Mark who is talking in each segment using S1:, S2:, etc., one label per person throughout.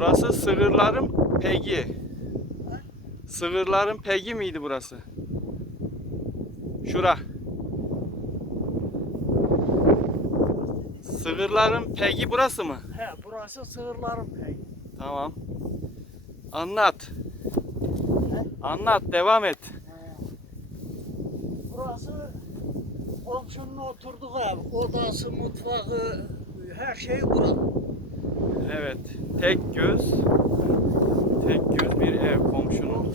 S1: Burası Sığırların Pegi. Sığırların Pegi miydi burası? Şura. Sığırların Pegi burası mı?
S2: He burası sığırların peyi.
S1: Tamam. Anlat.
S2: He?
S1: Anlat, devam et.
S2: He. Burası komşunun oturduğu ev. Odası, mutfağı, her şeyi burada.
S1: Evet. Tek göz. Tek göz bir ev komşunun.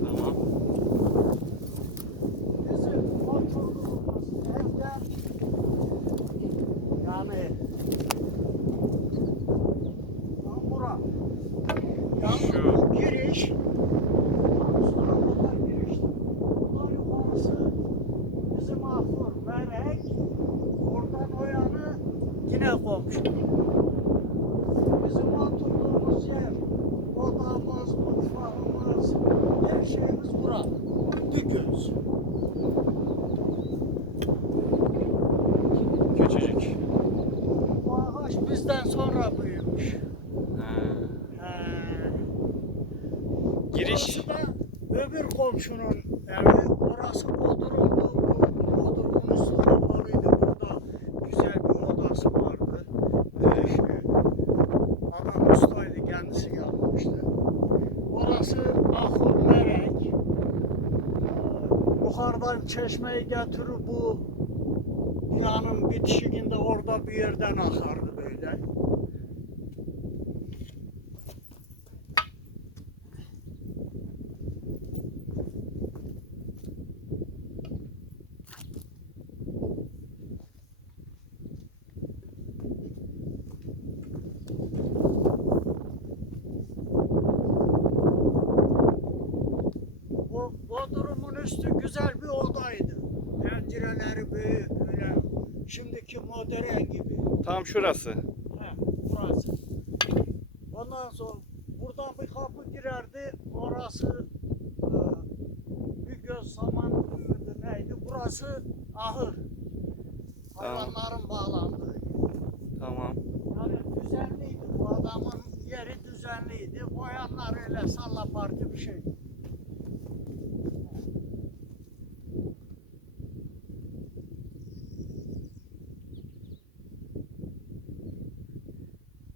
S1: Tamam.
S2: Bizim oturduğumuz evde yani tam bura. Yalnız
S1: Şu.
S2: bu giriş üstüne kadar giriş. Buradan yukarısı bizim ahır, verek. Oradan o yanı yine komşu. Bizim oturduğumuz yer, odamız, mutfağımız, her şeyimiz burada. Düküz.
S1: Küçücük.
S2: Ağaç bizden sonra büyümüş.
S1: Ha. Giriş.
S2: Orası da öbür komşunun evi. Orası Bodrum'du. Bu Bodrum'un üstü kapalıydı. Burada güzel bir odası vardı. Ee, adam ustaydı. Kendisi yapmıştı. Orası ahır Yukarıdan çeşmeyi getirir bu binanın bitişiğinde orada bir yerden akardı böyle. Bu Bodrum'un üstü güzel bir odaydı. Pencereleri büyük öyle. Şimdiki modern gibi.
S1: Tam şurası.
S2: He, burası. Ondan sonra buradan bir kapı girerdi. Orası e, bir göz saman mıydı neydi? Burası ahır. Hayvanların bağlandığı.
S1: Tamam.
S2: Yani düzenliydi. Bu adamın yeri düzenliydi. Boyanlar öyle salla parti bir şey.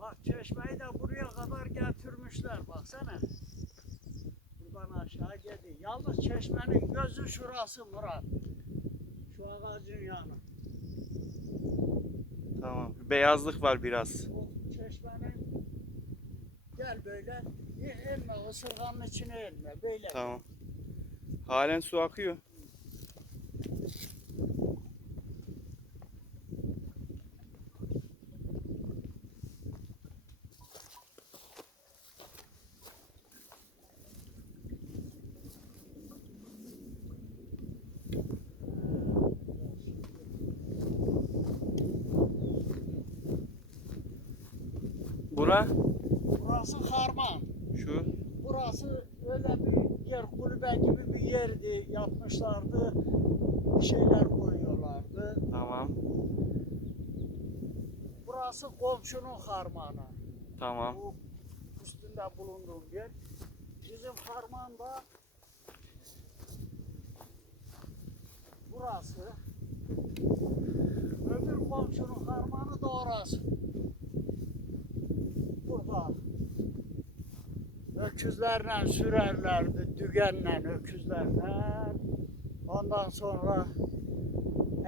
S2: Bak çeşmeyi de buraya kadar getirmişler baksana. Buradan aşağı gidiyor. Yalnız çeşmenin gözü şurası Murat. Şu ağacın yanı.
S1: Tamam. Beyazlık var biraz.
S2: O çeşmenin gel böyle inme ısırganın içine inme böyle.
S1: Tamam. Halen su akıyor. Bura
S2: Burası harman.
S1: şu
S2: Burası öyle bir yer kulübe gibi bir yerdi yapmışlardı. Bir şeyler koyuyorlardı.
S1: tamam.
S2: Burası komşunun harmanı.
S1: Tamam.
S2: Bu üstünde bulunduğum yer. Bizim harmanda burası. Öbür komşunun harmanı da orası. Burada. Öküzlerle sürerlerdi, dügenle, öküzlerle. Ondan sonra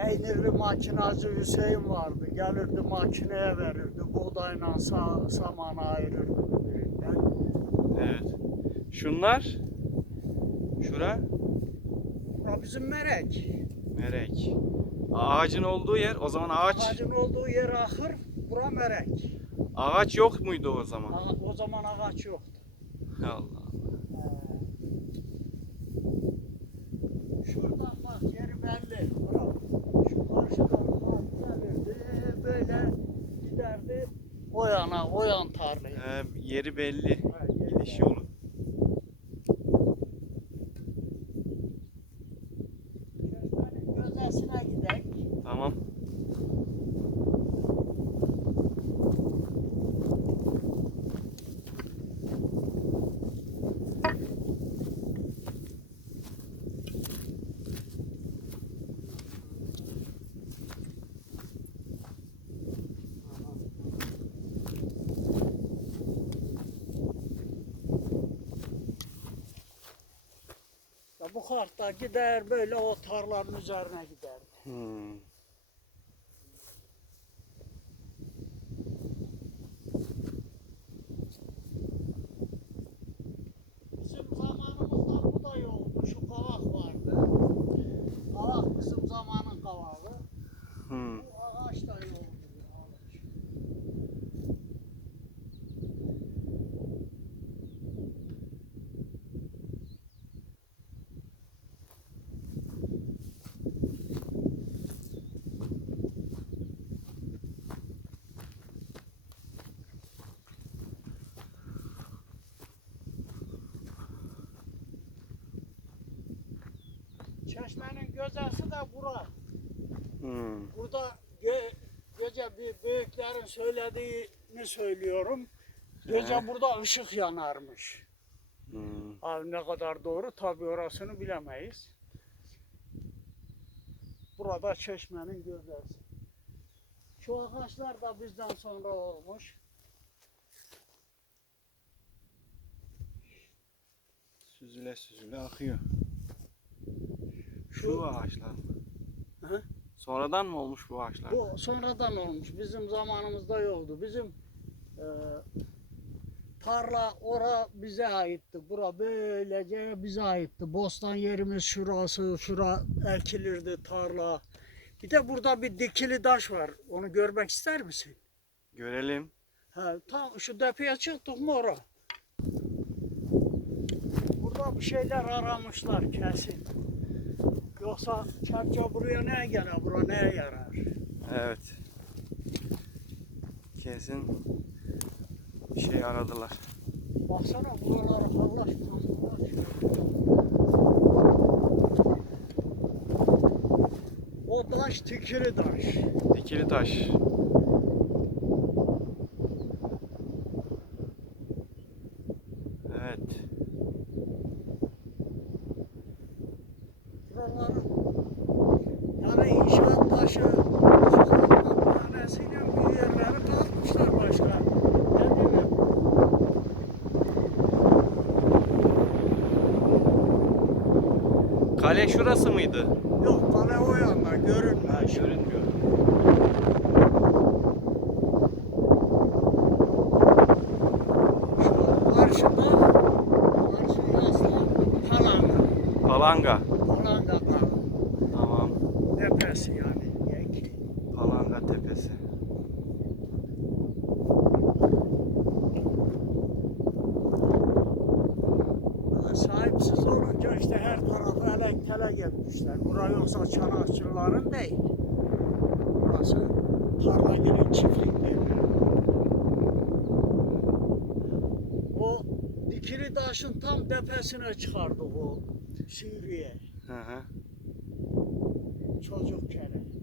S2: Eynirli makinacı Hüseyin vardı. Gelirdi makineye verirdi. Buğdayla sa samanı ayırırdı birbirinden.
S1: Evet. Şunlar şura
S2: Bura bizim merek.
S1: merek. Ağacın olduğu yer o zaman ağaç
S2: Ağacın olduğu yer ahır, bura merek.
S1: Ağaç yok muydu o zaman?
S2: Ağa- o zaman ağaç yoktu.
S1: Allah.
S2: Şuradan bak yeri belli. Şu karşıdan bak gelirdi, böyle giderdi. O yana, o yan tarlaya.
S1: Ee, yeri belli.
S2: Ha, yeri
S1: Gidiş
S2: belli.
S1: yolu.
S2: Gözesine gidelim.
S1: Tamam.
S2: Bu kartta gider böyle o tarlanın üzerine gider.
S1: Hmm.
S2: Bizim zamanımızda bu da yoktu. Şu kavak vardı. Kavak bizim zamanın kavağı.
S1: Hmm.
S2: Bu ağaç da yoktu. bu ağaç. Çeşmenin gözesi de bura.
S1: Hmm.
S2: Burada gö- gece bir büyüklerin söylediğini söylüyorum. Gece
S1: He.
S2: burada ışık yanarmış.
S1: Hmm.
S2: Abi ne kadar doğru tabi orasını bilemeyiz. Burada çeşmenin gözesi. Şu ağaçlar da bizden sonra olmuş.
S1: Süzüle süzüle akıyor. Şu
S2: Şu
S1: ağaçlar mı?
S2: Hı?
S1: Sonradan mı olmuş bu ağaçlar?
S2: bu sonradan olmuş. Bizim zamanımızda yoktu. Bizim e, tarla ora bize aitti. Bura böylece bize aitti. Bostan yerimiz şurası, şura ekilirdi tarla. Bir de burada bir dikili taş var. Onu görmek ister misin?
S1: Görelim.
S2: Ha, tam şu tepeye çıktık mı ora? Burada bir şeyler aramışlar kesin. Yoksa çerçe buraya neye gelir, bura neye yarar?
S1: Evet. Kesin bir şey aradılar.
S2: Baksana buralara Allah aşkına. O taş tikili taş.
S1: Dikili taş. Kale şurası mıydı?
S2: Yok kale o yanda.
S1: Görünmüyor.
S2: Şu karşıda karşıda Palanga.
S1: Palanga.
S2: Palanga Dağı.
S1: Tamam.
S2: Tepesi yani. Yeki.
S1: Palanga tepesi.
S2: Sahipsiz olunca işte her telek etmişler. Bura yoksa çanakçıların değil. Burası tarlagilin çiftlikleri. O dikili taşın tam tepesine çıkardı bu Suriye
S1: Hı hı.
S2: çocukken.